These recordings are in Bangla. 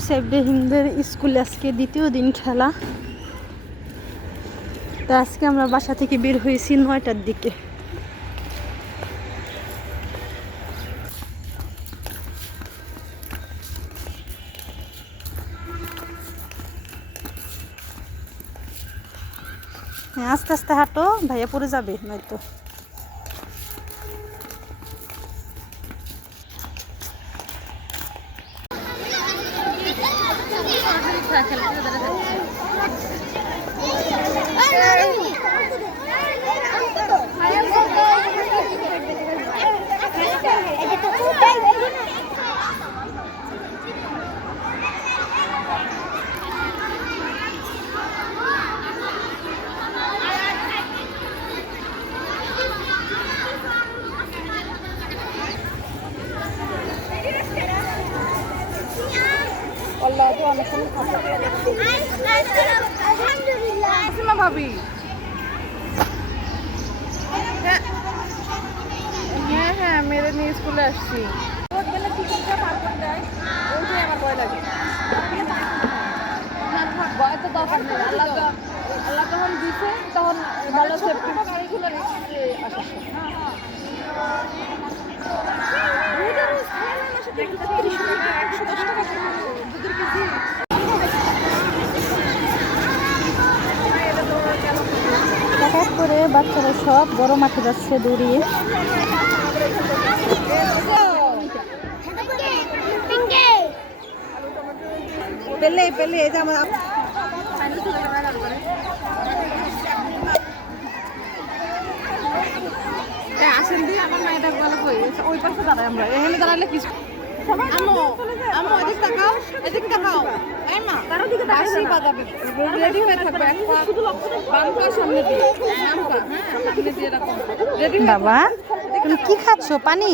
মুসা ইব্রাহিমদের স্কুলে আজকে দ্বিতীয় দিন খেলা। তো আজকে আমরা বাসা থেকে বের হয়েছি 9টার দিকে। হ্যাঁ, আস্তে আস্তে হাঁটো, ভাইয়া পড়ে যাবে নয়তো। ভাবি হ্যাঁ হ্যাঁ মেরে নিয়ে স্কুলে আসছি। আমার ভয় লাগে, ভয় তো দরকার নেই। আল্লাহ যখন দিছে তখন ভালো সেফটি গাড়িগুলো করে বাচ্চারা সব বড় মাঠে যাচ্ছে দৌড়িয়ে। পেলে পেলে এই যে আমার আসেন দিয়ে আমার মায়ের ডাক বলা কই ওই পাশে দাঁড়াই আমরা এখানে দাঁড়ালে কি আম্মু আম্মু এদিক তাকাও এদিক তাকাও এই মা তার দিকে বাসি বাজাবে রেডি হয়ে থাকবে এক পা বাম পা সামনে দিয়ে নাম পা হ্যাঁ সামনে দিয়ে রাখো রেডি বাবা তুমি কি খাচ্ছো? পানি?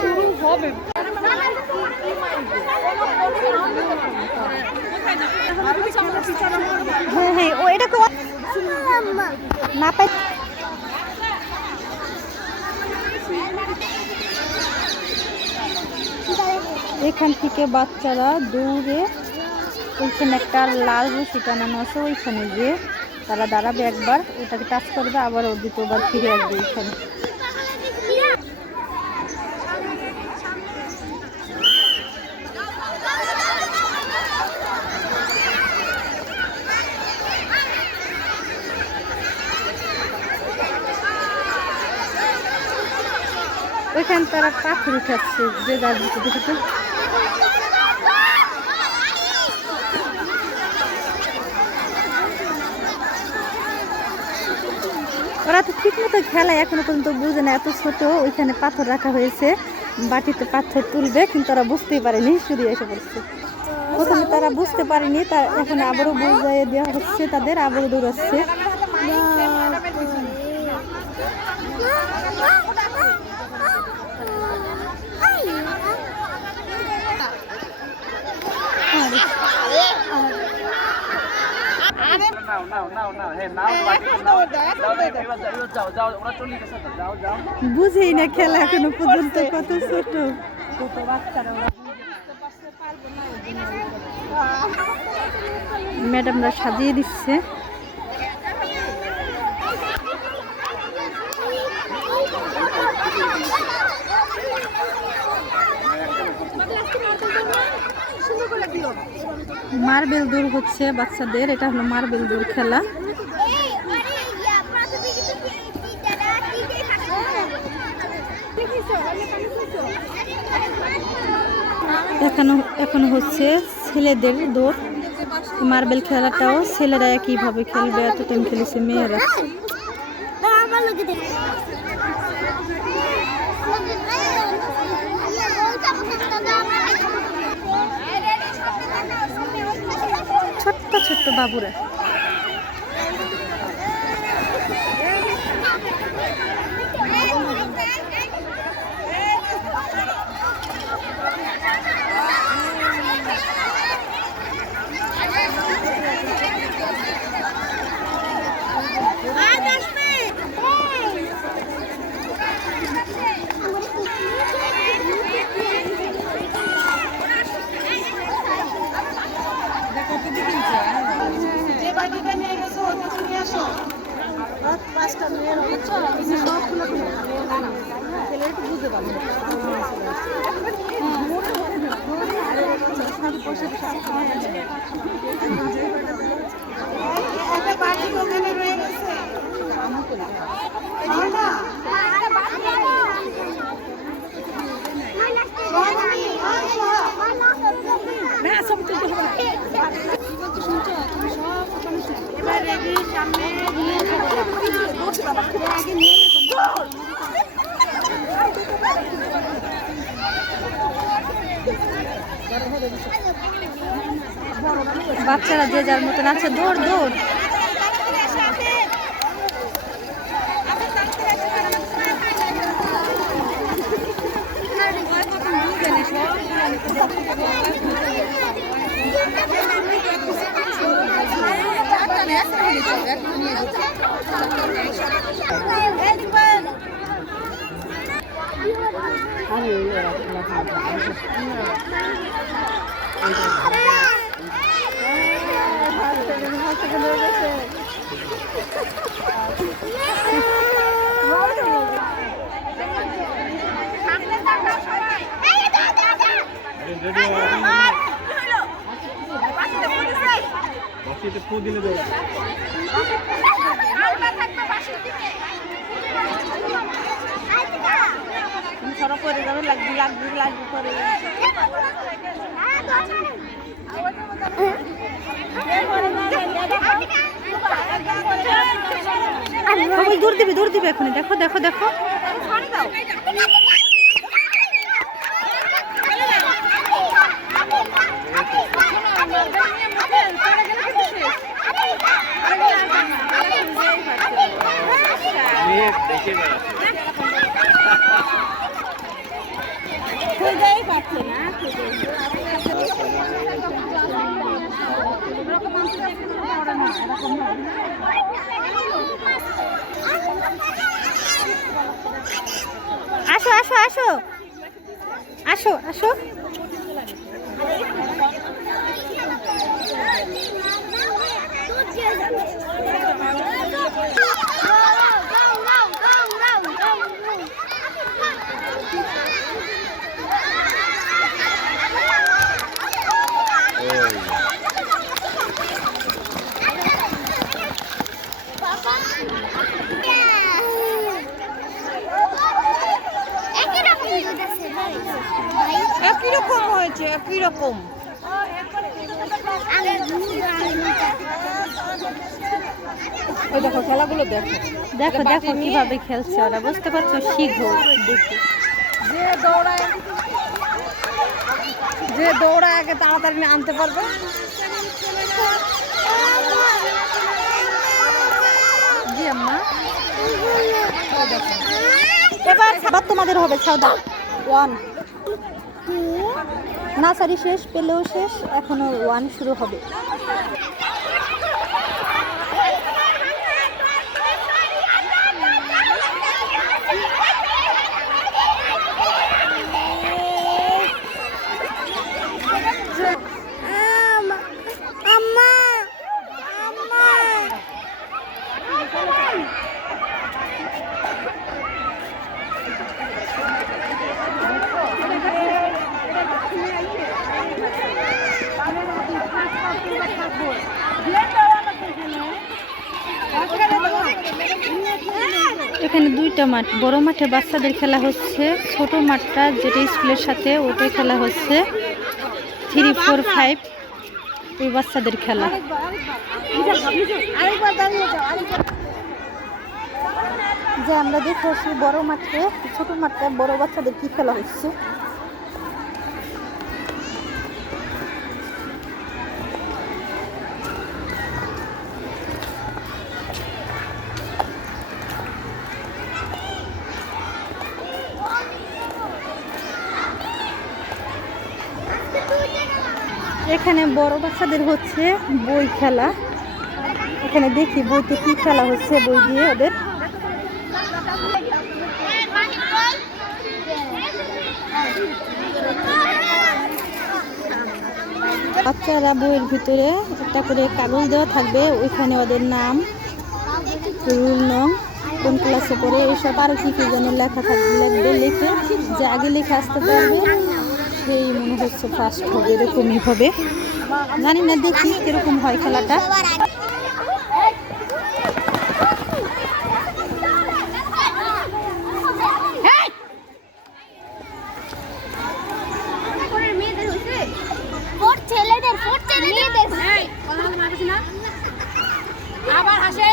শুরু হবে হ্যাঁ হ্যাঁ ও এটা তো না পাই। এখান থেকে বাচ্চারা দৌড়ে ওইখানে একটা লাল রশি টানানো আছে, ওইখানে গিয়ে তারা দাঁড়াবে, একবার ওটাকে টাচ করবে, আবার ও দ্বিতীয়বার ফিরে আসবে ওইখানে। ওইখানে তারা পাথর উঠাচ্ছে যে যার দিকে দেখেছে। ওরা তো ঠিক মতো খেলায় এখনো পর্যন্ত বুঝে না, এত ছোট। ওইখানে পাথর রাখা হয়েছে, বাটিতে পাথর তুলবে, কিন্তু ওরা বুঝতেই পারেনি, শুধু এসে পড়ছে। প্রথমে তারা বুঝতে পারেনি, তার এখন আবারও বুঝিয়ে দেওয়া হচ্ছে, তাদের আবারও দৌড়াচ্ছে। বুঝেই না খেলা এখনো পর্যন্ত, কত ছোট ম্যাডামরা সাজিয়ে দিচ্ছে। মার্বেল দৌড় হচ্ছে বাচ্চাদের, এটা হলো মার্বেল দৌড় খেলা। এখনো হচ্ছে ছেলেদের দৌড়। মার্বেল খেলাটাও ছেলেরা একইভাবে খেলবে, এত টাইম খেলেছে মেয়েরা। ছোট্ট ছোট্ট বাবুরা। 5টা মেয়ের বুঝছো সবগুলো ছেলে একটু বুঝতে পারবে একটা বাটি ওখানে রয়ে গেছে বাচ্চারা যে যার মতন আছে, দৌড় দৌড়। সড়ক করে যাবে লাগবে করে দূর দিবে এখনই। দেখো দেখো দেখো, আসো আসো আসো আসো আসো। একই রকম হয়েছে, একই রকম। ওই দেখো খেলাগুলো দেখো দেখো দেখো কিভাবে খেলছে ওরা, বুঝতে পারছো? শিখো দেখো। যে দৌড়ায় আগে তাড়াতাড়ি আনতে পারবে। জি আম্মা। এবার তোমাদের হবে সাউদা 1 নার্সারি শেষ, পেলেও শেষ, এখনো 1 শুরু হবে। এখানে 2টা মাঠ, বড় মাঠে বাচ্চাদের খেলা হচ্ছে, ছোট মাঠটা যেটা স্কুলের সাথে ওটাই খেলা হচ্ছে 3, 4, 5 ওই বাচ্চাদের খেলা। যে আমরা দেখে আসি বড় মাঠে, ছোট মাঠে বড় বাচ্চাদের কি খেলা হচ্ছে। এখানে বড় বাচ্চাদের হচ্ছে বই খেলা। এখানে দেখি বইতে কি খেলা হচ্ছে, বই দিয়ে ওদের। বাচ্চারা বইয়ের ভিতরে একটা করে কাগজ দেওয়া থাকবে, ওইখানে ওদের নাম রুল নং কোন ক্লাসে পড়ে এইসব আরও কী কী যেন লেখা থাকবে, লিখবে, লিখে যে আগে লিখে আসতে পারবে সেই মনে হচ্ছে ফার্স্ট হবে, এরকমই হবে। জানি না, দেখি কীরকম হয় খেলাটা। আবার হাসে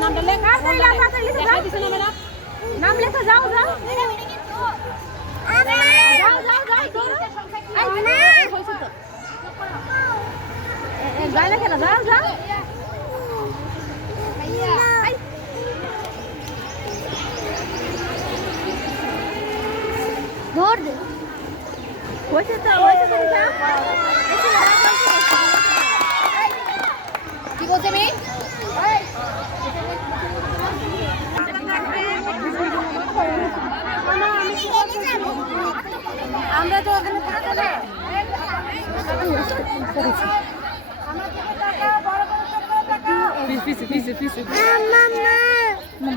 নামটা লেখা নাম লেখা যাও যাও গায়ে লেখে না যাও যাও ধর দে হয়েছে তো কি বলছে মেয়ে আমরা তো ওখানে থাকবো না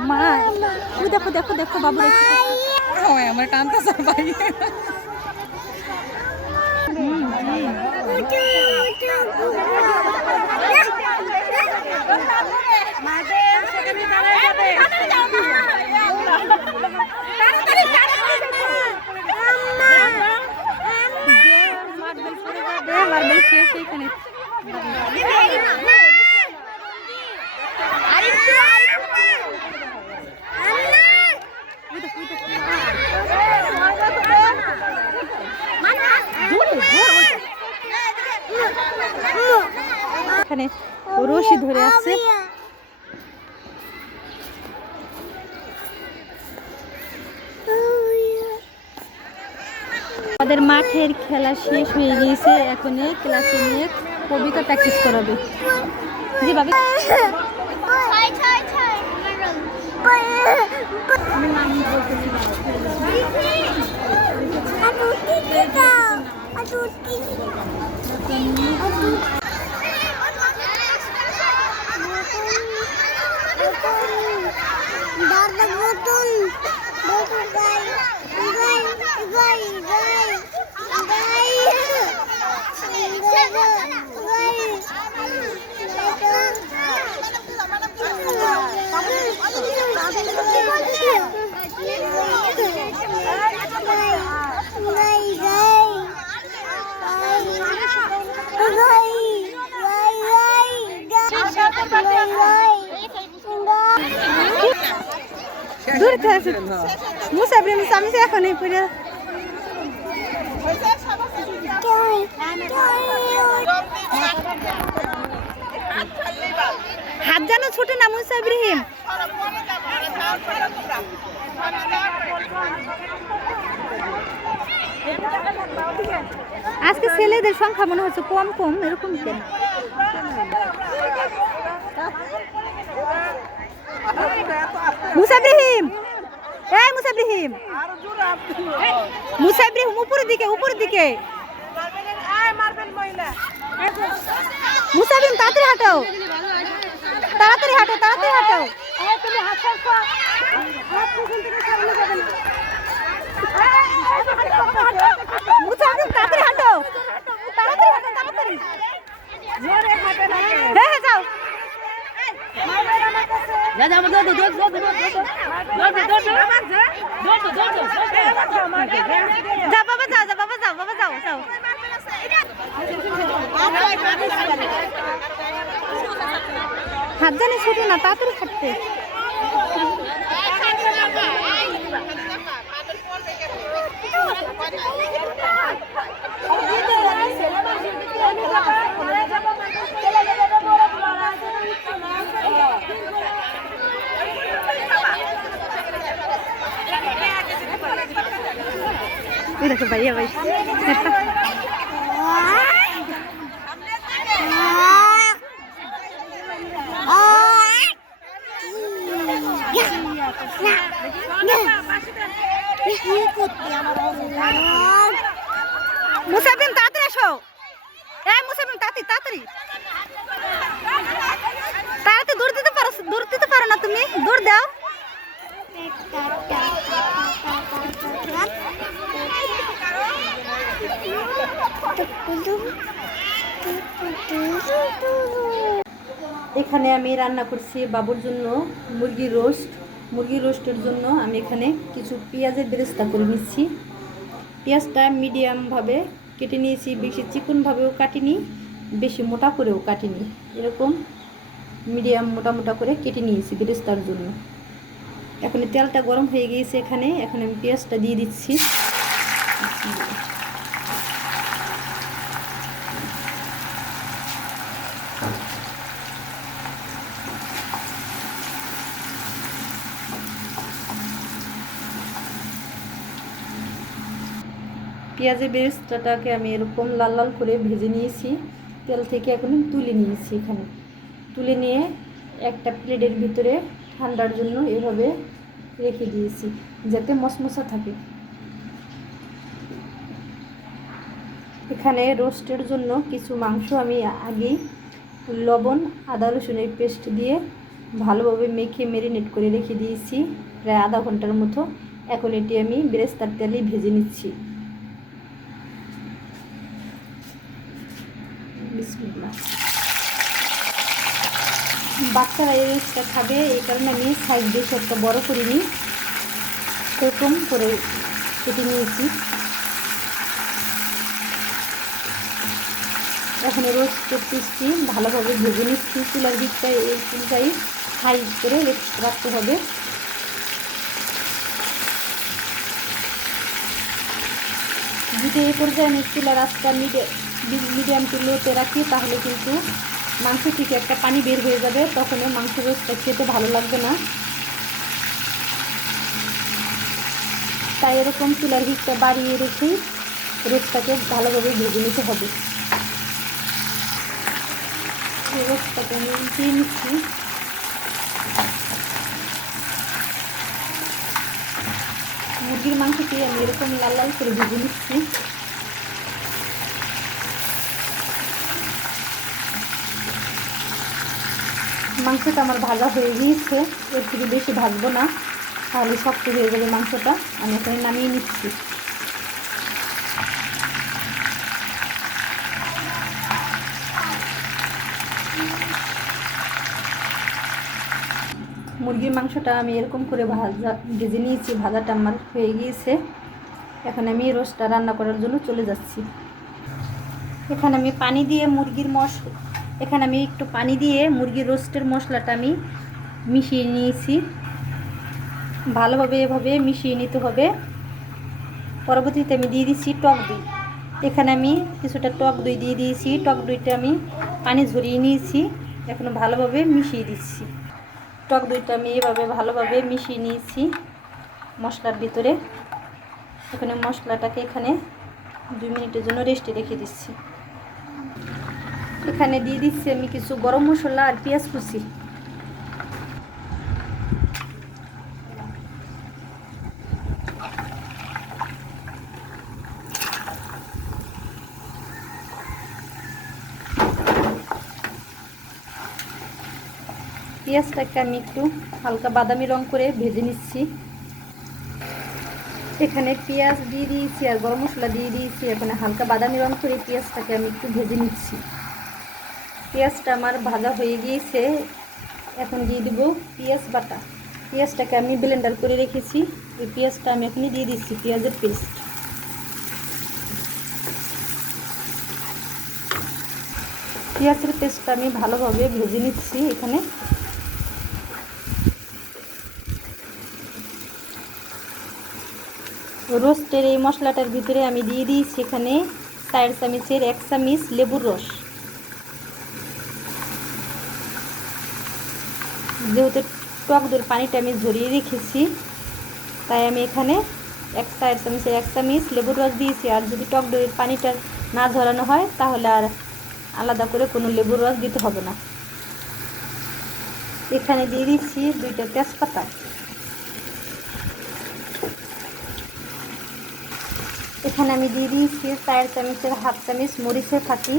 মা দেখো দেখো দেখো বাবু আমার টানতে সবাই মার্বেল শেষ এখানে। এখানে রশি ধরে আছে। আমাদের মাঠের খেলা শেষ হয়ে গিয়েছে, এখন ক্লাসে নিয়ে কবিতা প্র্যাকটিস করাবে। জি ভাবি আমি নাম বলতেছি দূর থেকে মুসাফির আমি এখন এই পুরো হাত জানো ছোটে না মুসা ইব্রাহিম। আজকে ছেলেদের সংখ্যা মনে হচ্ছে কম কম, এরকম কেন? মুসা ইব্রাহিম, এই মুসা ইব্রাহিম, মুসা ইব্রাহিম উপরের দিকে, উপরের দিকে। মুসা ইব্রাহিম তাড়াতাড়ি হাঁটো, তাড়াতাড়ি হাঁটো, তাড়াতাড়ি হাঁটো। মুসা ইব্রাহিম তাড়াতাড়ি হাঁটো, তাড়াতাড়ি হাঁটো, তাড়াতাড়ি। হ্যাঁ হ্যাঁ যাও। যা বাবা যাও, যা বাবা যাও, বাবা যাও যাও। হাত জানি ছোট না, তাড়াতাড়ি হাঁটতে। দেখো ভাইয়া ভাই মুসাফির তাড়াতাড়ি তাড়াতাড়ি তাড়াতাড়ি দৌড় দিতে পারো না তুমি, দৌড় দাও। এখানে আমি রান্না করছি বাবুর জন্য মুরগির রোস্ট। মুরগির রোস্টের জন্য আমি এখানে কিছু পেঁয়াজের বেরেস্তা করে নিচ্ছি। পেঁয়াজটা মিডিয়ামভাবে কেটে নিয়েছি, বেশি চিকনভাবেও কাটিনি, বেশি মোটা করেও কাটিনি, এরকম মিডিয়াম মোটা মোটা করে কেটে নিয়েছি বেরেস্তার জন্য। এখন তেলটা গরম হয়ে গিয়েছে, এখন আমি পেঁয়াজটা দিয়ে দিচ্ছি। পেঁয়াজের বেরেস্তাটাকে আমি এরকম লাল লাল করে ভেজে নিয়েছি, তেল থেকে এখন তুলে নিয়েছি। এখানে তুলে নিয়ে একটা প্লেটের ভিতরে ঠান্ডার জন্য এভাবে রেখে দিয়েছি যাতে মশমশা থাকে। এখানে রোস্টের জন্য কিছু মাংস আমি আগেই লবণ আদা রসুনের পেস্ট দিয়ে ভালোভাবে মেখে ম্যারিনেট করে রেখে দিয়েছি প্রায় আধা ঘন্টার মতো। এখন এটি আমি বেরেস্তার তেলে ভেজে নিচ্ছি। বাচ্চারা এই রোস্টটা খাবে, এই কারণে আমি সাইড দিয়ে একটা বড় করে নিই, এরকম করে কেটে নিয়েছি। এখন রোস্টের পিসটি ভালোভাবে ভেজে নিচ্ছি। চুলার দিকটা এই চুলটাই হাই করে রাখতে হবে। যদি এই পর্যায়ে আমি চুলার আঁচটা মিডিয়াম টু লোতে রাখি তাহলে কিন্তু মাংস থেকে একটা পানি বের হয়ে যাবে, তখন মাংসের রোস্টটা খেতে ভালো লাগবে না। তাই এরকম চুলার হিটটা বাড়িয়ে রেখে রোস্টটাকে ভালোভাবে ভেজে নিতে হবে। রোস্টটাকে আমি দিয়ে নিচ্ছি। মুরগির মাংসটি আমি এরকম লাল লাল করে ভেজে নিচ্ছি। মাংসটা আমার ভাজা হয়ে গিয়েছে, এর থেকে বেশি ভাজবো না, তাহলে শক্ত হয়ে যাবে মাংসটা। আমি এখানে নামিয়ে নিচ্ছি। মুরগির মাংসটা আমি এরকম করে ভেজে নিয়েছি, ভাজাটা আমার হয়ে গিয়েছে। এখন আমি রোস্টটা রান্না করার জন্য চলে যাচ্ছি। এখানে আমি একটু পানি দিয়ে মুরগির রোস্টের মশলাটা আমি মিশিয়ে নিয়েছি। ভালোভাবে এভাবে মিশিয়ে নিতে হবে। পরবর্তীতে আমি দিয়ে দিচ্ছি টক দই। এখানে আমি কিছুটা টক দই দিয়ে দিয়েছি। টক দইটা আমি পানি ঝরিয়ে নিয়েছি, এখন ভালোভাবে মিশিয়ে দিচ্ছি। টক দইটা আমি এভাবে ভালোভাবে মিশিয়ে নিয়েছি মশলার ভিতরে। এখানে মশলাটাকে 2 মিনিটের জন্য রেস্টে রেখে দিচ্ছি। এখানে দিয়ে দিচ্ছি আমি কিছু গরম মশলা আর পেঁয়াজ কুচি। পেঁয়াজটাকে আমি একটু হালকা বাদামি রং করে ভেজে নিচ্ছি। এখানে পেঁয়াজ দিয়ে দিয়েছি আর গরম মশলা দিয়ে দিয়েছি। এখানে হালকা বাদামি রং করে পেঁয়াজটাকে আমি একটু ভেজে নিচ্ছি। পেঁয়াজটা আমার ভাজা হয়ে গিয়েছে, এখন দিয়ে দেব পেঁয়াজ বাটা। পেঁয়াজটাকে আমি ব্লেন্ডার করে রেখেছি, এই পেঁয়াজটা আমি এখনই দিয়ে দিচ্ছি পেঁয়াজের পেস্ট। পেঁয়াজের পেস্টটা আমি ভালোভাবে ভেজে নিচ্ছি। এখানে রোস্টের এই মশলাটার ভিতরে আমি দিয়ে দিয়েছি এখানে 4 চামচের 1 চামচ লেবুর রস। যেহেতু টক দইয়ের পানিটা আমি ঝরিয়ে রেখেছি, তাই আমি এখানে 4 চামচের 1 চামচ লেবুর রস দিয়েছি। আর যদি টক দইয়ের পানিটা না ঝরানো হয় তাহলে আর আলাদা করে কোনো লেবুর রস দিতে হবে না। এখানে দিয়ে দিচ্ছি 2টা তেজপাতা। এখানে আমি দিয়ে দিয়েছি 4 চামচের 1/2 চামচ মরিচের ফাঁকি।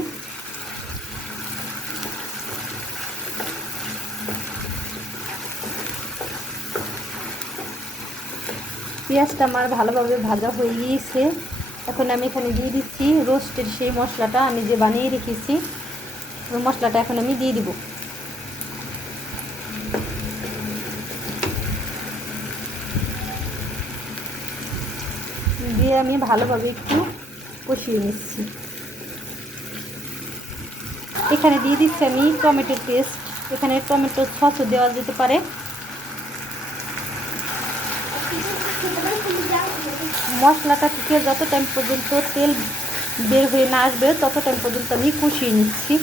পেঁয়াজটা আমার ভালোভাবে ভাজা হয়ে গিয়েছে। এখন আমি এখানে দিয়ে দিচ্ছি রোস্টের সেই মশলাটা আমি যে বানিয়ে রেখেছি, ওই মশলাটা এখন আমি দিয়ে দিব। দিয়ে আমি ভালোভাবে একটু কষিয়ে নিচ্ছি। এখানে দিয়ে দিচ্ছি আমি টমেটোর পেস্ট। এখানে টমেটো সসও দেওয়া যেতে পারে। মশলাটা থেকে যত টাইম পর্যন্ত তেল বের হয়ে না আসবে তত টাইম পর্যন্ত আমি কষিয়ে নিচ্ছি।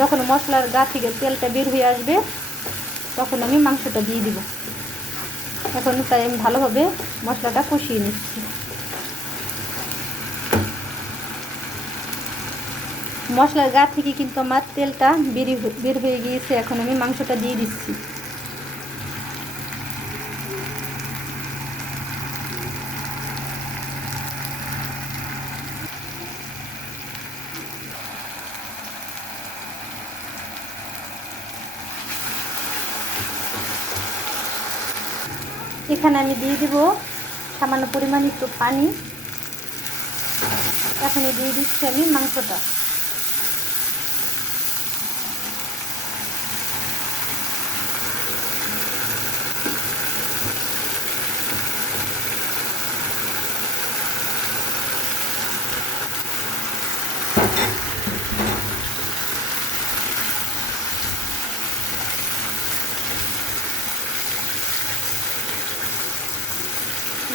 যখন মশলার গা থেকে তেলটা বের হয়ে আসবে তখন আমি মাংসটা দিয়ে দিব। এখন তাই আমি ভালোভাবে মশলাটা কষিয়ে নিচ্ছি। মশলার গা থেকে কিন্তু আমার তেলটা বের হয়ে গিয়েছে। এখন আমি মাংসটা দিয়ে দিচ্ছি। এখানে আমি দিয়ে দিব সামান্য পরিমাণ একটু পানি। এখন দিয়ে দিচ্ছি আমি মাংসটা।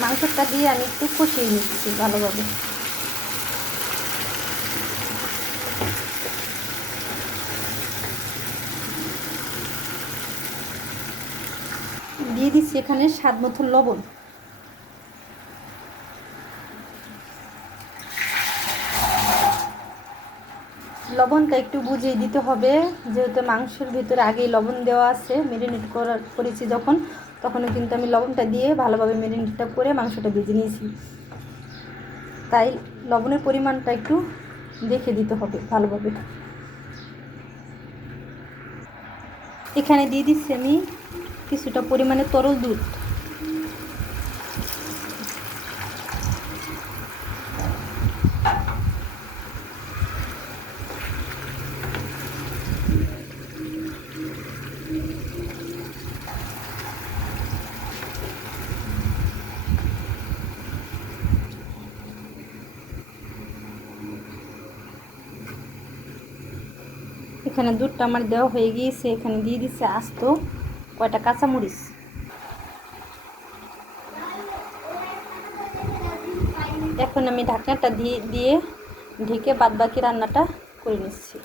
মাংসটা দিয়ে আমি একটু কষিয়ে নিচ্ছি ভালোভাবে। দিয়ে দিচ্ছি এখানে স্বাদ মতো লবণ। লবণটা একটু বুঝিয়ে দিতে হবে, যেহেতু মাংসের ভিতরে আগেই লবণ দেওয়া আছে। ম্যারিনেট করেছি যখন, তখনও কিন্তু আমি লবণটা দিয়ে ভালোভাবে ম্যারিনেটটা করে মাংসটা ভেজে নিয়েছি। তাই লবণের পরিমাণটা একটু দেখে দিতে হবে ভালোভাবে। এখানে দিয়ে দিচ্ছি আমি কিছুটা পরিমাণে তরল দুধ। এখানে দুধটা আমার দেওয়া হয়ে গিয়েছে। এখানে দিয়ে দিচ্ছে আস্ত কয়টা কাঁচামরিচ। এখন আমি ঢাকনাটা দিয়ে ঢেকে বাদবাকি রান্নাটা করে নিচ্ছি।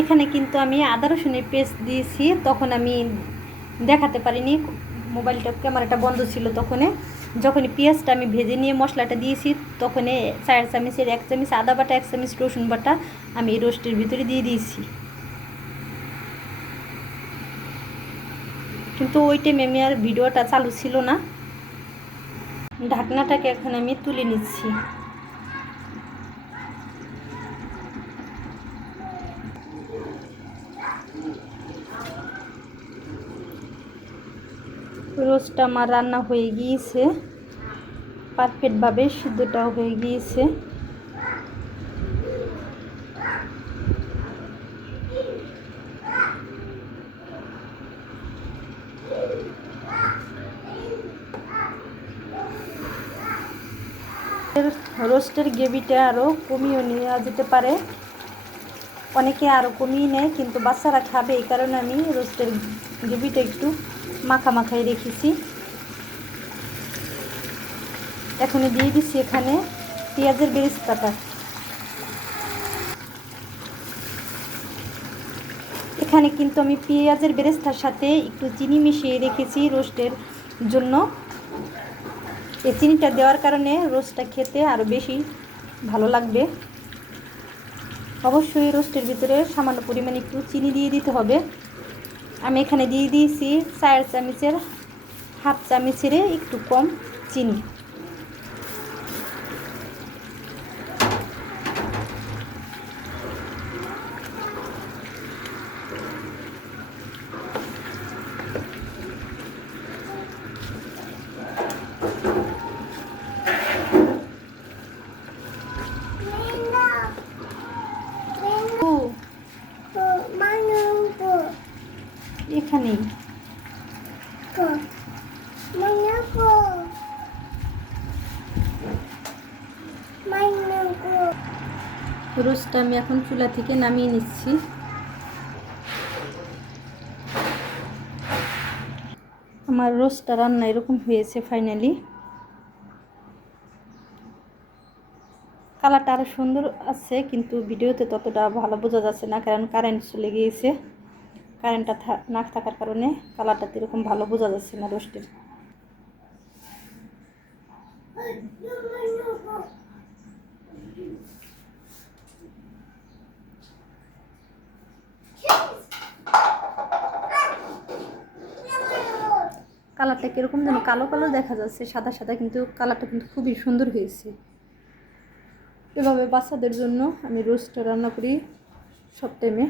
এখানে কিন্তু আমি আদা রসুনের পেস্ট দিয়েছি, তখন আমি দেখাতে পারিনি, মোবাইলটা ক্যামেরাটা বন্ধ ছিল। যখনই পেঁয়াজটা আমি ভেজে নিয়ে মশলাটা দিয়েছি, তখনই 4 চামচের 1 চামচ আদা বাটা, 1 চামচ রসুন বাটা আমি এই রোস্টের ভিতরে দিয়ে দিয়েছি। কিন্তু ওই টাইমে আমি আর ভিডিওটা চালু ছিল না। ঢাকনাটাকে এখন আমি তুলে নিচ্ছি। রোস্টটা আমার রান্না হয়ে গিয়েছে, পারফেক্টভাবে সিদ্ধটাও হয়ে গিয়েছে। রোস্টের গ্রেভিটা আরও কমিয়ে নেওয়া যেতে পারে, অনেকে আরও কমিয়ে নেয়, কিন্তু বাচ্চারা খাবে এই কারণে আমি রোস্টের গ্রেভিটা একটু মাখাই রেখেছি। এখন দিয়ে দিচ্ছি এখানে পেঁয়াজের বেরেস্তাটা। এখানে কিন্তু আমি পেঁয়াজের বেরেস্তার সাথে একটু চিনি মিশিয়ে রেখেছি রোস্টের জন্য। এই চিনিটা দেওয়ার কারণে রোস্টটা খেতে আরও বেশি ভালো লাগবে। অবশ্যই রোস্টের ভিতরে সামান্য পরিমাণে একটু চিনি দিয়ে দিতে হবে। আমি এখানে দিয়ে দিয়েছি 4 চামচের হাফ চামচের একটু কম চিনি। রোস্টটা আমি এখন চুলা থেকে নামিয়ে নিচ্ছি। আমার রোস্টটা রান্না এরকম হয়েছে ফাইনালি। কালারটা আরও সুন্দর আছে, কিন্তু ভিডিওতে ততটা ভালো বোঝা যাচ্ছে না, কারণ কারেন্ট চলে গিয়েছে। কারেন্টটা না থাকার কারণে কালারটা এরকম ভালো বোঝা যাচ্ছে না রোস্টের। কালারটা কীরকম যেন কালো কালো দেখা যাচ্ছে, সাদা সাদা, কিন্তু কালারটা কিন্তু খুবই সুন্দর হয়েছে। এভাবে বাচ্চাদের জন্য আমি রোস্ট রান্না করি সব টাইমে।